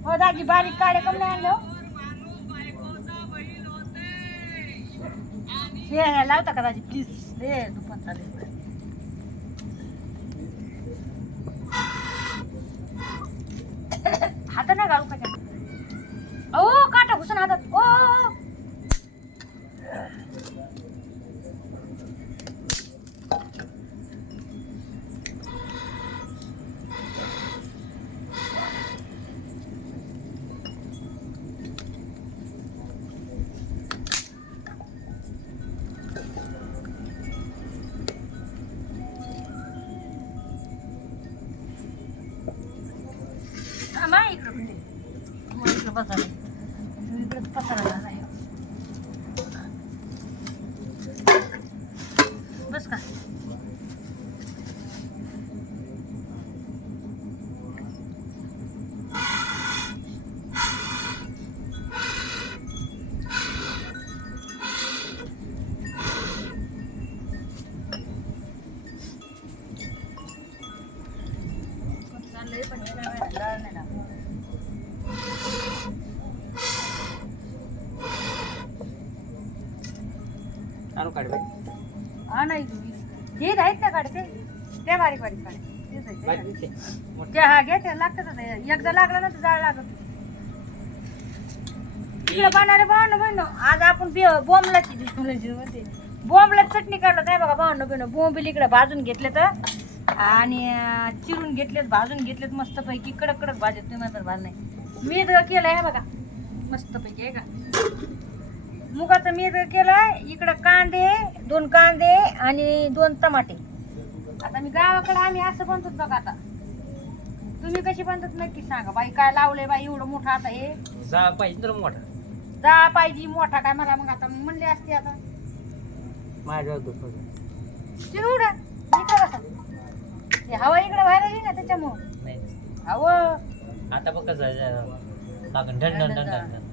हो दाजी बारीक काढे कम नाही आणलं हे लावता का दाजी प्लीज रे दुपार चालेल हात ना घालू का ओ काटा घुसून हातात ओ इकडं बसायला इकडे पसारा झाला बस का चाललंय पण हे नाही ना आणू काढ बाई हा नाही हे आहेत ना काढते ते बारीक बारीक काढते ते हा घे ते लागतात एकदा लागलं ना तर जाळ लागत इकडे पाहणारे भावनं बहिण आज आपण बोंबलाची म्हणते बोंबला चटणी काढलं काय बघा भावनं बहिण बोंबील इकडे भाजून घेतले तर आणि चिरून घेतलेत भाजून घेतलेत मस्तपैकी कडक कडक भाजत तुम्ही तर भाज नाही मीठ केलं आहे बघा मस्तपैकी आहे का मुगाचं मीठ केलंय इकडं कांदे 2 कांदे आणि 2 टमाटे आता मी गावाकडे आम्ही असं बनतो बघा आता तुम्ही कशी बनतात नक्की सांगा बाई काय लावलंय बाई एवढं मोठं आता हे जा पाहिजे तर मोठा जा पाहिजे मोठा काय मला मग आता म्हणले असते आता माझ्यावर दुखत चिरूडा इकडं बसा ते हवा इकडे बाहेर आली ना त्याच्यामुळं नाही हवं आता बघ कसं लागण ढण ढण ढण ढण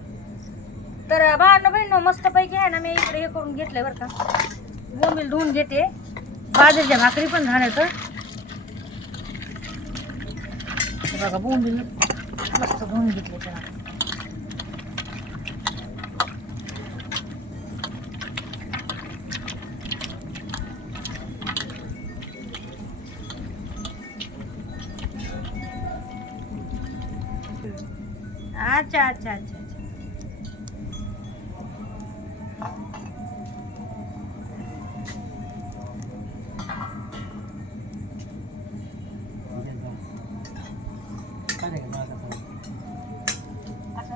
तर भावनं बहिण मस्त पैकी आहे ना मी इकडे हे करून घेतलंय बरं का बोंबील धुवून घेते बाजरीच्या भाकरी पण झाल्या तर बघा बोंबील मस्त धुवून घेतले त्याला अच्छा अच्छा अच्छा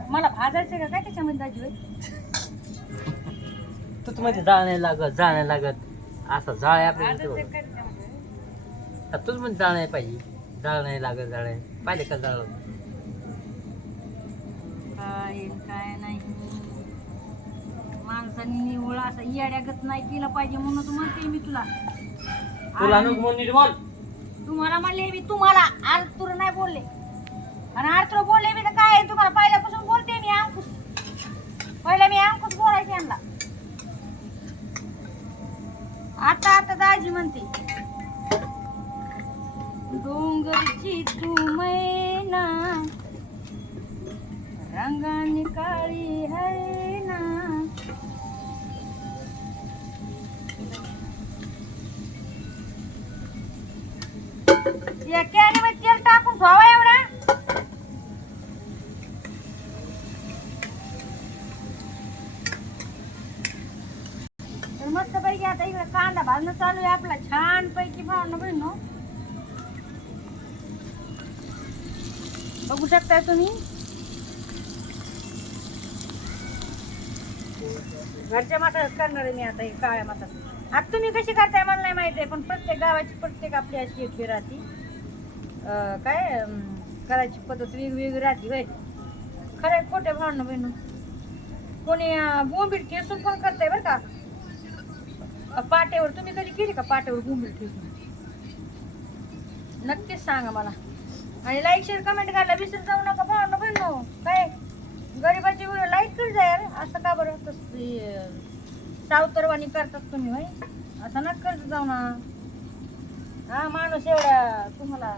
मला भाजायचं का काय त्याच्यामध्ये दाजी बाई तूच मध्ये जाळ नाही लागत असं जाळ आहे आपल्या भाजायचं काय त्याच्यामध्ये तूच मध्ये जाळ नाही पाहिजे जाळ नाही लागत जाळ आहे पाहिले का जाळ काय नाही माणसाने निवळ असं येड्यागत नाही केलं पाहिजे म्हणून तू म्हणते मी तुला नीट बोल तुम्हाला म्हणले मी तुम्हाला आरतुर नाही बोलले आणि आरतुर बोलले मी तर काय तुम्हाला पहिल्यापासून बोलते मी अंकुश पहिला मी अंकुश बोलायचे यांना आता आता दाजी म्हणते डोंगरची तू मैना रंगाने काळी है ना या कॅनीमध्ये तेल टाकून ठेवा एवढा तर मस्त पैकी आता इकडे कांदा भाजणं चालू आहे आपला छान पैकी भावनं बहिण बघू शकताय तुम्ही घरच्या माठाच करणार आहे मी आता हे काळ्या माठात आता तुम्ही कशी करताय मला नाही माहिती आहे पण प्रत्येक गावाची प्रत्येक आपली अशी एक राहती काय करायची पद्धत वेगवेगळी राहते होय खरं खोटे भावनं बहिण कोणी बोंबील ठेसून पण करताय बरं का पाट्यावर तुम्ही कधी केली का पाट्यावर बोंबील ठेसून नक्कीच सांगा मला आणि लाईक शेअर कमेंट करायला विसरून जाऊ नका भावनं बहिण काय गरीबाची व्हिडिओ लाईक कर जा यार. असं का बरं सावतरवाणी करतात तुम्ही भाई. असं नका करत जाऊ ना. हा माणूस एवढा तुम्हाला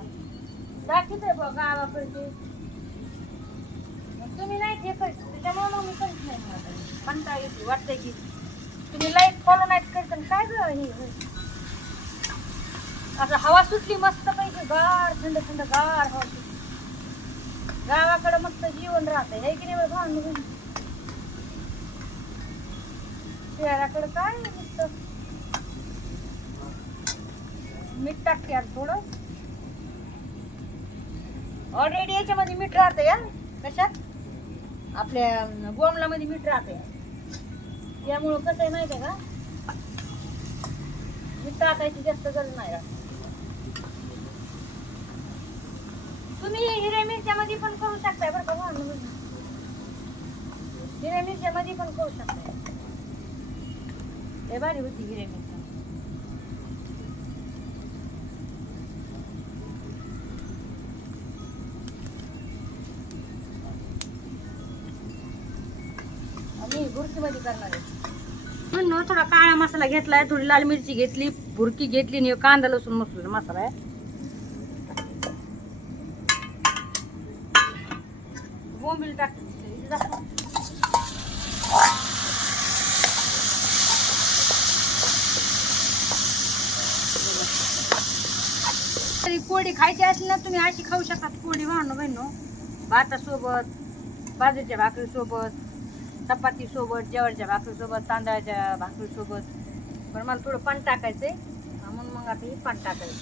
दाखवत आहे बघ गावाकडचे. मग तुम्ही नाही हे करत त्याच्यामुळे मग मी करत नाही. कंटाळा येते वाटतंय की तुम्ही लाईक फॉलो नाही करत आणि काय गं हे असं हवा सुटली मस्त पैकी गार थंड थंड गार हवा सुटली. गावाकडे मस्त जीवन राहतंय हे की नाही भाऊ. शहराकडे काय नुसतं मीठ टाकते यार थोडं. ऑलरेडी याच्यामध्ये मीठ राहतं या कशात आपल्या बोमलामध्ये मीठ राहते. त्यामुळं कसं आहे माहिती आहे का मीठ टाकायची जास्त गरज नाही राहत. तुम्ही हिरव्या मिरच्यामध्ये पण करू शकताय बरं का भाऊ. हिरव्या मिरच्यामध्ये पण करू शकताय. लय भारी होती हिरव्या मिरच्या. मी भुर्कीमध्ये करणार आहे म्हणून थोडा काळा मसाला घेतलाय. थोडी लाल मिरची घेतली भुर्की घेतली आणि कांदा लसूण मसूर मसाला आहे. बोंबील टाकते पोळी खायची असली ना तुम्ही अशी खाऊ शकता. पोळी भावनो बहिणो भातासोबत बाजरीच्या भाकरीसोबत चपातीसोबत ज्वारीच्या भाकरीसोबत तांदळाच्या भाकरीसोबत. पण मला थोडं पाणी टाकायचं आहे म्हणून मग आता हे पाणी टाकायचं.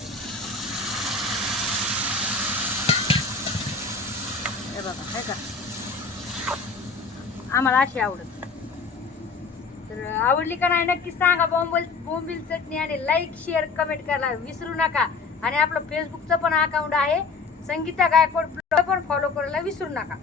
हे बघा हे का आम्हाला अशी आवडत. तर आवडली का नाही नक्की सांगा. बोंबील चटणी आणि लाईक शेअर कमेंट करायला विसरू नका. आणि आपलं फेसबुकचं पण अकाउंट आहे संगीता गायकवाड पण फॉलो करायला विसरू नका.